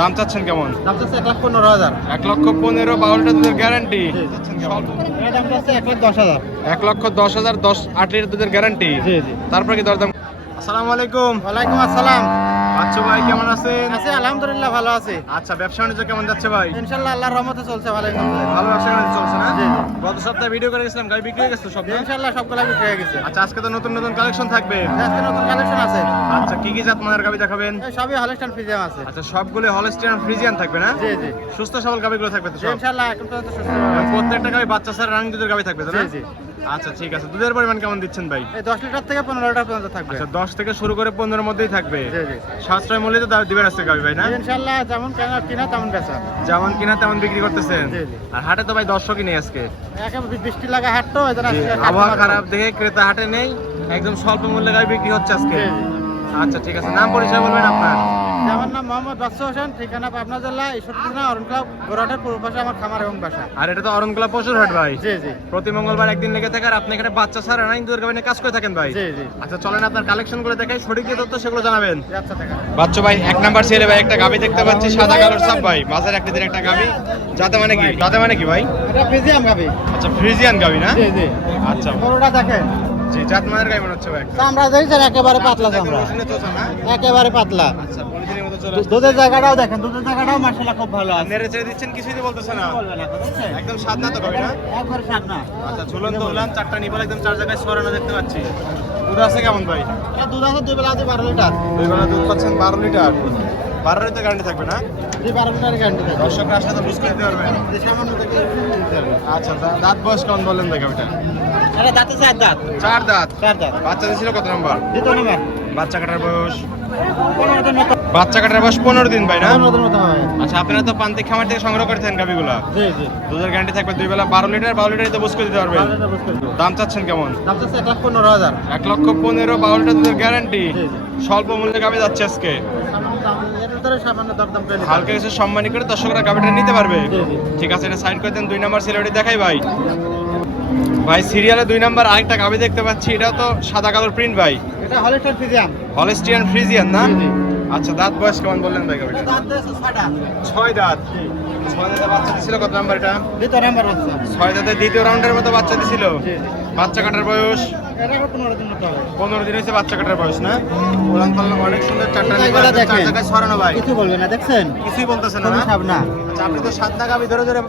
দাম চাচ্ছেন কেমন? দাম চাচ্ছে 1,15,000। 1,15,000 12 দুধের গ্যারান্টি। এর দাম চাচ্ছে 1,10,000। 1,10,000 8 লিটার দুধের গ্যারান্টি। জি জি। তারপরে কি দরদাম? আসসালামু আলাইকুম। ওয়ালাইকুম আসসালাম। আচ্ছা ভাই, কেমন আছেন? আছি আলহামদুলিল্লাহ, ভালো আছি। আচ্ছা, ব্যবসা বাণিজ্য কেমন যাচ্ছে ভাই? ইনশাআল্লাহ আল্লাহর রহমতে চলছে, ভালোই চলছে। ভালো ব্যবসা বাণিজ্য চলছে না? জি জি। গত সপ্তাহে ভিডিও করে গেছিলাম, গাড়ি বিক্রি হয়ে গেছে সব? ইনশাআল্লাহ সবগুলা বিক্রি হয়ে গেছে। আচ্ছা, আজকে তো নতুন নতুন কালেকশন থাকবে। আজকে নতুন কালেকশন আছে। আচ্ছা, কি কি জাত মানের গাবি দেখাবেন? এই সবই হলস্টাইন ফ্রিজিয়ান আছে। আচ্ছা, সবগুলো হলস্টিয়ান ফ্রিজিয়ান থাকবে না? জি জি। সুস্থ সবল গাবিগুলো থাকবে তো সব? ইনশাআল্লাহ এখন পর্যন্ত সুস্থ এবং আছে। প্রত্যেকটা গাবি বাচ্চা ছাড়া রানিং দুধের গাবি থাকবে তো না? জি জি। আচ্ছা, ঠিক আছে। দুধের পরিমাণ কেমন দিচ্ছেন ভাই? এই 10 লিটার থেকে 15 লিটার পর্যন্ত থাকবে। আচ্ছা, 10 থেকে শুরু করে 15 এর মধ্যেই থাকবে। জি জি। সাশ্রয় মূল্যে তো দিবেন আজকে গাবি ভাই না? ইনশাআল্লাহ যেমন কিনা তেমন বেচা। যেমন কিনা তেমন বিক্রি করতেছেন। জি জি। আর হাটে তো ভাই দর্শকই নেই আজকে। একেবারে বৃষ্টি লাগা হাট তো, এজন্য জি, আজকে আবহাওয়া খারাপ দেখে ক্রেতা হাটে নেই, একদম স্বল্প মূল্যে গাবি বিক্রি হচ্ছে আজকে। জি জি। আচ্ছা, ঠিক আছে। নাম পরিচয় বলবেন আপনার? আমার নাম মোহাম্মদ বাদশা হোসেন, ঠিকানা পাবনা জেলা ঈশ্বরদী অরুণ ক্লাব গোরাটের পূর্ব পাশে আমার খামার এবং বাসা। আর এটা তো অরণকলা পশুর হাট ভাই। জি জি। প্রতি মঙ্গলবার একদিন লেগে থাকে, আর আপনি এখানে বাচ্চা ছাড়া রানিং দুধের গাবি নিয়ে কাজ করে থাকেন ভাই। জি জি। আচ্ছা, চলেন আপনার কালেকশন গুলো দেখাই, সঠিক যে তথ্য সেগুলো জানাবেন। আচ্ছা দেখা। বাচ্চা ভাই, 1 নাম্বার ছেলে ভাই, একটা গাবি দেখতে পাচ্ছি সাদা কালোর সাপ ভাই, মাঝের একটা দিন একটা গাবি। যাতে মানে কি? যাতে মানে কি ভাই? এটা ফ্রিজিয়ান গাবি। আচ্ছা, ফ্রিজিয়ান গাবি না? জি জি। আচ্ছা, বড়টা দেখেন, জি, জাত মানের গাবি মনে হচ্ছে ভাই। চামড়া দেখছেন একেবারে পাতলা চামড়া, রসুনের চোষা না? একেবারে পাতলা। আচ্ছা, পলিথিনের মতো চলে আসছে। দুধের জায়গাটাও দেখেন, দুধের জায়গাটাও মাশাআল্লাহ খুব ভালো আছে। নেড়ে চেড়ে দিচ্ছেন, কিছুই তো বলতেছে না। বলবে না তো, বুঝছেন? একদম স্বাদ না তো গাবি না? একবারে স্বাদ না। আচ্ছা, ঝুলন্ত উলান, 4টা নিবল একদম 4 জায়গায় সরানো দেখতে পাচ্ছি। দুধ আছে কেমন ভাই? এটা দুধ আছে 2 বেলা 12 লিটার। 2 বেলা দুধ পাচ্ছেন 12 লিটার। 12 লিটার গ্যারান্টি থাকবে না? জি 12 লিটার গ্যারান্টি দেয়। দর্শকরা আসলে তো বুঝতে দিতে পারবেন। যে সামান্য থেকে আচ্ছা, দাঁত বয়স কেমন বললেন ভাই গাবিটা? এটা দাঁতে 4 দাঁত। 4 দাঁত। 4 দাঁত। বাচ্চা দিয়েছিল কত নাম্বার? দ্বিতীয় নাম্বার। বাচ্চা কাটার বয়স? 15 দিন মতো। বাচ্চা কাটার বয়স 15 দিন ভাই না? 15 দিন মতো হবে। আচ্ছা, আপনারা তো প্রান্তিক খামার থেকে সংগ্রহ করতেন গাবিগুলা। জি জি। দুধের গ্যারান্টি থাকবে 2 বেলা 12 লিটার। 12 লিটারই তো বুঝ করে দিতে পারবেন। 12 লিটার বুঝতে পারবো। দাম চাচ্ছেন কেমন? দাম চাচ্ছে 1,15,000। 1,15,000 12 লিটার দুধের গ্যারান্টি। জি জি। স্বল্প মূল্যে গাবি যাচ্ছে আজকে। সামান্য দাম, এর ভিতরে সামান্য দরদাম করে নিতে হালকা কিছু সম্মানী করে দর্শকরা গাবিটা নিতে পারবে। জি জি। ঠিক আছে, এটা সাইড করে দেন। 2 নাম্বার সিলেটি দেখাই ভাই। ভাই, সিরিয়ালে 2 নাম্বার আরেকটা গাবি দেখতে পাচ্ছি, এটাও তো সাদা কালোর প্রিন্ট ভাই। এটা হলস্টাইন ফ্রিজিয়ান। হলস্টিয়ান ফ্রিজিয়ান না? জি জি। আচ্ছা, দাঁত বয়স কেমন বললেন ভাই গাবিটা? দাঁত দিয়েছে 6টা। 6 দাঁত। 6 দাঁতে বাচ্চা দিছিল কত নাম্বার এটা? দ্বিতীয় নাম্বার বাচ্চা। 6 দাঁতে দ্বিতীয় রাউন্ডের মতো বাচ্চা দিছিল। জি জি। বাচ্চা কাটার বয়স? এটা 15 দিন মতো হবে। 15 দিন হয়েছে বাচ্চা কাটার বয়স না? উলান পাল্লা অনেক সুন্দর, 4টা এই নিবল জায়গাটা 4 দেখেন। জায়গায় সরানো ভাই। কিছু বলবে না, দেখছেন? কিছুই বলতেছেন না কোনো না? সাব না। আচ্ছা, আপনি তো 7টা গাবি ধরে ধরে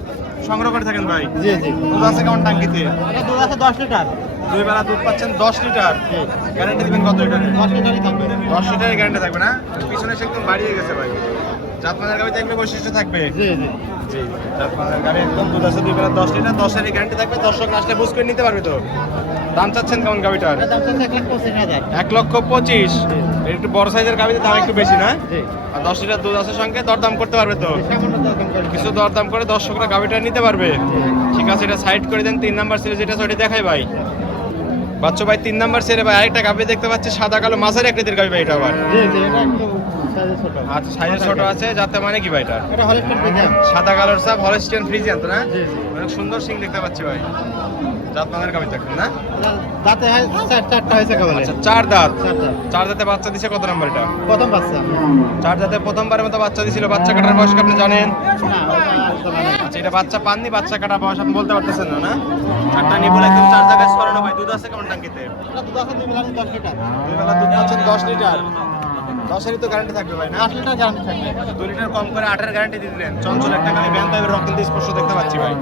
সংগ্রহ করে থাকেন ভাই। জি জি। দুধ আছে কেমন টাঙ্কিতে? এটা দুধ আছে 10 লিটার। 2 বেলা দুধ পাচ্ছেন 10 লিটার। জি। গ্যারান্টি দিবেন কত লিটারে? 10 লিটারই থাকবে। 10 লিটারের গ্যারান্টি থাকবে না? পিছনে সে একদম বাড়িয়ে গেছে ভাই। জাতমানের গাবিতে এগুলো বৈশিষ্ট্য থাকবে। জি জি। জি, জাতমানের গাবি একদম দুধ আছে 2 বেলা 10 লিটার, 10-এর গ্যারান্টি থাকবে। দর্শকরা আসলে বুঝ করে নিতে পারবে তো। দাম চাচ্ছেন কেমন গাবিটার? এটা দাম চাচ্ছে 1,25,000। 1,25,000। এর একটু বড় সাইজের গাবিতে দাম একটু বেশি না? জি। আর 10 লিটার দুধ আছে সঙ্গে, দরদাম করতে পারবে তো? সামান্য দরদাম করে কিছু দরদাম করে দর্শকরা গাবিটা নিতে পারবে। ঠিক আছে, এটা সাইড করে দেন। 3 নাম্বার সিরিজ যেটা সেটা দেখাই ভাই। বাচ্চা ভাই, 3 নাম্বার সিরিজ ভাই, আরেকটা গাবি দেখতে পাচ্ছি সাদা কালো মাঝারি আকৃতির গাবি ভাই, এটা আবার। জি জি। এটা একটু সাইজে ছোট। আচ্ছা, সাইজে ছোট আছে, যাতে মানে কি ভাই এটা? এটা হলস্টাইন ফ্রিজিয়ান। সাদা কালোর সাপ, হলস্টিয়ান ফ্রিজিয়ান তো না? জি জি। অনেক সুন্দর সিং দেখতে পাচ্ছি ভাই। জাতমানের গাবি দেখুন না? দাঁতে 4টা হয়েছে কেবল। আচ্ছা, 4 দাঁত। 4 দাঁত। 4 দাঁতে বাচ্চা দিছে কত নাম্বার এটা? প্রথম বাচ্চা। 4 দাঁতে প্রথমবারের মতো বাচ্চা দিছিল। বাচ্চা কাটার বয়স কি আপনি জানেন? না, ওটা আর তো মানে। আচ্ছা, এটা বাচ্চা পাননি, বাচ্চা কাটা বয়স আপনি বলতে পারতেছেন না না? 4টা নিবল একদম 4 জায়গায় সরানো ভাই। দুধ আছে কেমন টাঙ্কিতে? এটা দুধ আছে 2 বেলা 10 লিটার। 2 বেলা দুধ পাচ্ছেন 10 লিটার। 10-এরই তো গ্যারান্টি থাকবে ভাই না? 8 লিটার গ্যারান্টি থাকবে। 2 লিটার কম করে 8-এর গ্যারান্টি দিয়ে দিলেন। চঞ্চল একটা গাবি, ব্যান পাইপের রক্ত দিয়ে স্পর্শ দেখতে পাচ্ছি ভাই।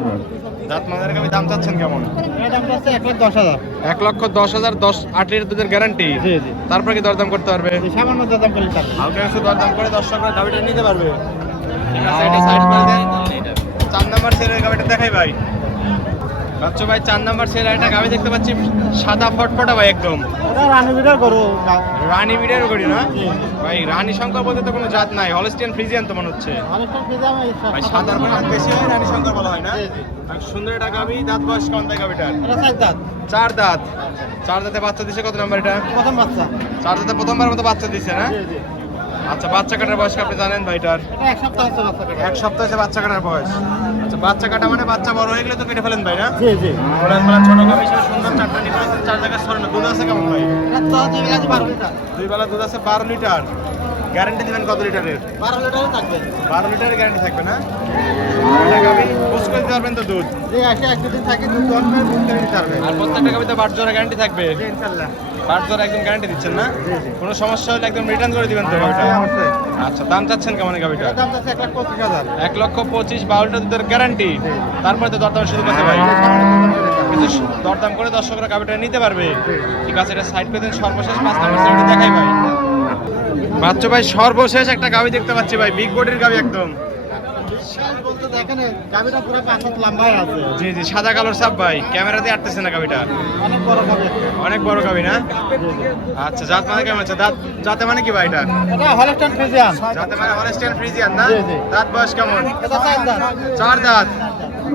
জাতমানের গাবি দাম চাচ্ছেন কেমন? এর দাম চাচ্ছে 1,10,000। 1,10,000 8 লিটার দুধের গ্যারান্টি। জি জি। তারপরে কি দরদাম করতে পারবে? এই সামান্য দরদাম করে নিতে হবে। হালকা কিছু দরদাম করে দর্শকরা গাবিটা নিতে পারবে। ঠিক আছে, এটা সাইড করে দেন। 4 নাম্বার সেলের গাবিটা দেখাই ভাই। বাচ্চা ভাই, 4 নাম্বার সেলের একটা গাবি দেখতে পাচ্ছি সাদা ফটফটা ভাই একদম। এটা রানী বিটার গরু। রানী বিডের করি না জি। ভাই? রানী শঙ্কর বলতে তো কোনো জাত নাই, হলস্টিয়ান ফ্রিজিয়ান তো মনে হচ্ছে হলস্টাইন ফ্রিজিয়ান ভাই। সাদার পরিমাণ বেশি হয়, রানী শঙ্কর বলা হয় না? জি জি। আর সুন্দর একটা গাবি। দাঁত বয়স কেমন ভাই গাবিটার? এটা 4 দাঁত। 4 দাঁত। 4 দাঁতে বাচ্চা দিছে কত নাম্বার এটা? প্রথম বাচ্চা। 4 দাঁতে প্রথমবার মতো বাচ্চা দিছে না? জি জি। আচ্ছা, বাচ্চা কাটার বয়স কি আপনি জানেন ভাইটার? এটা 1 সপ্তাহ হচ্ছে বাচ্চা কাটা। 1 সপ্তাহ হচ্ছে বাচ্চা কাটার বয়স। আচ্ছা, বাচ্চা কাটা মানে বাচ্চা বড় হয়ে গেলে তো কেটে ফেলেন ভাই না? জি জি। ওলান পালা ছোট গাবি হিসেবে সুন্দর 4টা নিবল 4 জায়গায় সরানো। দুধ আছে কেমন ভাই? এটা তো 2 বেলা 12 লিটার। 2 বেলা দুধ আছে 12 লিটার। গ্যারান্টি দিবেন কত লিটারের? 12 লিটারও থাকবে। 12 লিটারের গ্যারান্টি থাকবে না? এটা গাবি পুশ করে দিতে পারবেন তো দুধ? যে আসে এক দুদিন থাকে দুধ দহন করে দুধ করে দিতে পারবে। আর প্রত্যেকটা গাবিতে বাট জোড়া গ্যারান্টি থাকবে? জি, ইনশাল্লাহ। বাট জোড়া একদম গ্যারান্টি দিচ্ছেন না? জি, জি। কোনো সমস্যা হলে একদম রিটার্ন করে দিবেন তো গাবিটা? হ্যাঁ, অবশ্যই। আচ্ছা, দাম চাচ্ছেন কেমন এই গাবিটা? এটার দাম যাচ্ছে 1,25,000। 1,25,000, 12 টা দুধের গ্যারান্টি। তারপরে তো দরদাম শুরু করছে ভাই। কিছু দরদাম করে দর্শকরা গাবিটা নিতে পারবে। ঠিক আছে, এটা সাইড করে দেন। সর্বশেষ 5 নম্বর সেটটা দেখাই ভাই। বাচ্চা ভাই সর্বশেষ একটা গাবি দেখতে পাচ্ছি ভাই, বিগ বডির গাবি একদম। বিশাল বলতে দেখেন গাবিটা পুরো 5 হাত লম্বাই আছে। জি জি, সাদা কালোর সাপ ভাই, ক্যামেরাতে আটতেছে না গাবিটা। অনেক বড় গাবি একটা। অনেক বড় গাবি না? জি, জি। আচ্ছা, জাত মানে কেমন আছে? দাঁত জাতে মানে কি ভাই এটা? এটা হলস্টাইন ফ্রিজিয়ান। জাতে মানে হলস্টাইন ফ্রিজিয়ান না? জি, জি। দাঁত বয়স কেমন? এটা 4 দাঁত। 4 দাঁত।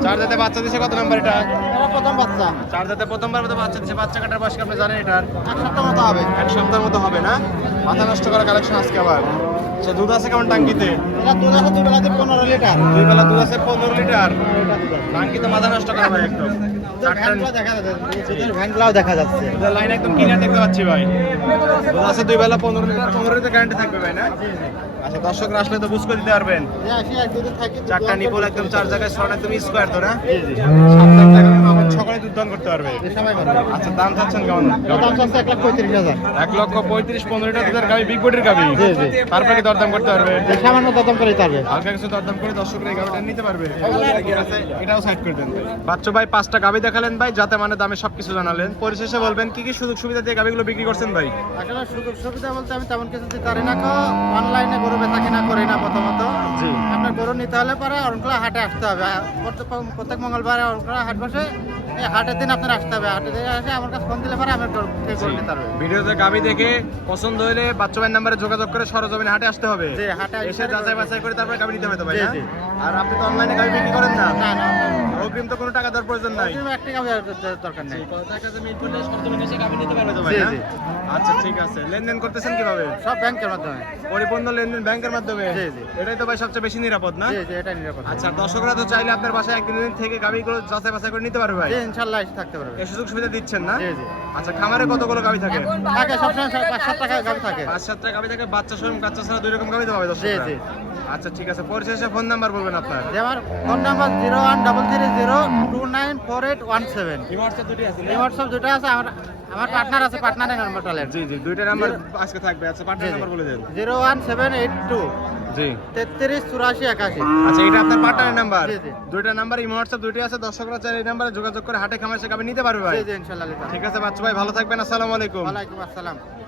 4 দাঁতে বাচ্চা দিছে কত নাম্বার এটা? এটা প্রথম বাচ্চা। 4 দাঁতে প্রথমবার মতো বাচ্চা দিছে। বাচ্চা কাটার বয়স কি আপনি জানেন এটার? 1 সপ্তাহ মতো হবে। 1 সপ্তাহের মতো হবে না? মাথা নষ্ট করা কালেকশন আজকে আবার। আচ্ছা, দুধ আছে কেমন টাঙ্কিতে? এটা দুধ আছে 2 বেলাতে 15 লিটার। 2 বেলা দুধ আছে 15 লিটার। এটা দুধ আছে। টাঙ্কিতে মাথা নষ্ট করা ভাই একদম। ভ্যানগুলো দেখা যাচ্ছে। দুধের ভ্যানগুলোও দেখা যাচ্ছে। দুধের লাইন একদম ক্লিয়ার দেখতে পাচ্ছি ভাই। দুধ আছে 2 বেলা 15 লিটার। 15 লিটার গ্যারান্টি থাকবে ভাই না? জি, জি। আচ্ছা, দর্শকরা আসলে তো বুঝ করে দিতে পারবেন। যে আসি এক দুদিন থাকি। চারটা নিপল একদম 4 জায়গায় সরান একদম স্কোয়ার তো না? জি, জি। 7 টাকা আমার সকলে দুধ দান করতে পারবে। এই সবাই পারবে। আচ্ছা, দাম চাচ্ছেন কেমন? এটার দাম চাচ্ছে 1,35,000। 1,35,000, 15 লিটার দুধের গাবি, বিগ বডির গাবি। জি, জি। তারপরে কি দরদাম করতে পারবে? এই সামান্য দাম করে দিতে পারবে। হালকা কিছু দরদাম করে দর্শকরা এই গাবিটা নিতে পারবে। ঠিক আছে, এটাও সাইড করে দেন। বাচ্চু ভাই 5টা গাবি দেখালেন ভাই, যাতে মানে দামে সবকিছু জানালেন। পরিশেষে বলবেন কি কি সুযোগ সুবিধা দিয়ে গাবিগুলো বিক্রি করছেন ভাই? আসলে সুযোগ সুবিধা বলতে আমি তেমন কিছু দিতে পারি না। অনলাইনে গরু বেচা কিনা করি না প্রথমত। জি। আপনার গরু নিতে হলে পরে অরণখোলা হাটে আসতে হবে। প্রত্যেক মঙ্গলবারে অরণখোলা হাট বসে। এই হাটের দিন আপনার আসতে হবে। হাটে দিন এসে আমার কাছে ফোন দিলে পরে আমার গরু নিতে পারবে। ভিডিওতে গাবি দেখে পছন্দ হলে বাচ্চু ভাইয়ের নাম্বারে যোগাযোগ করে সরজমিনে হাটে আসতে হবে। জি, হাটে এসে যাচাই বাছাই করে তারপরে গাবি নিতে হবে তো ভাই জি, না? জি। আর আপনি তো অনলাইনে গাবি বিক্রি করেন না? না, না, না। অগ্রিম তো কোনো টাকা দেওয়ার প্রয়োজন নাই। অগ্রিম 1 টাকাও দরকার নেই। কথার কাছে মিল করলে সরজমিনে এসে গাবি নিতে পারবে তো ভাই জি, না? জি। আচ্ছা, ঠিক আছে। লেনদেন করতেছেন কিভাবে? সব ব্যাংকের মাধ্যমে। পরিপূর্ণ লেনদেন ব্যাংকের মাধ্যমে? জি, জি। এটাই তো ভাই সবচেয়ে বেশি নিরাপদ না? জি, জি, এটা নিরাপদ। আচ্ছা, দর্শকরা তো চাইলে আপনার বাসায় একদিন থেকে গাবিগুলো যাচাই বাছাই করে নিতে পারবে ভাই? জি, ইনশাআল্লাহ এসে থাকতে পারবে। এই সুযোগ সুবিধা দিচ্ছেন না? জি, জি। আচ্ছা, খামারে কতগুলো গাবি থাকে? থাকে সবসময় 5-7 টাকা গাড়ি থাকে। 5-7টা গাবি থাকে, বাচ্চা সহ বাচ্চা ছাড়া 2 রকম গাবি তো পাবে দর্শকরা? জি, জি। আচ্ছা, ঠিক আছে। পরিশেষে ফোন নাম্বার বলবেন আপনার। যে আমার ফোন নাম্বার 013302914817। এই হোয়াটসঅ্যাপ দুটি আছে? এই হোয়াটসঅ্যাপ দুটো আছে। আমার পার্টনার আছে, পার্টনারের নাম্বারটা লেন। জি জি, দুইটা নাম্বার আজকে থাকবে। আচ্ছা, পার্টনার নাম্বার বলে দেন। 01782 জি। 338481। আচ্ছা, এটা আপনার পার্টনারের নাম্বার? জি, জি। দুইটা নাম্বার এই হোয়াটসঅ্যাপ দুইটি আছে। দর্শকরা চাইলে এই নাম্বারে যোগাযোগ করে হাটে খামারে সে গাবি নিতে পারবে ভাই? জি, জি, ইনশাআল্লাহ। ঠিক আছে বাচ্চু ভাই, ভালো থাকবেন। আসসালামু আলাইকুম। ওয়ালাইকুম আসসালাম।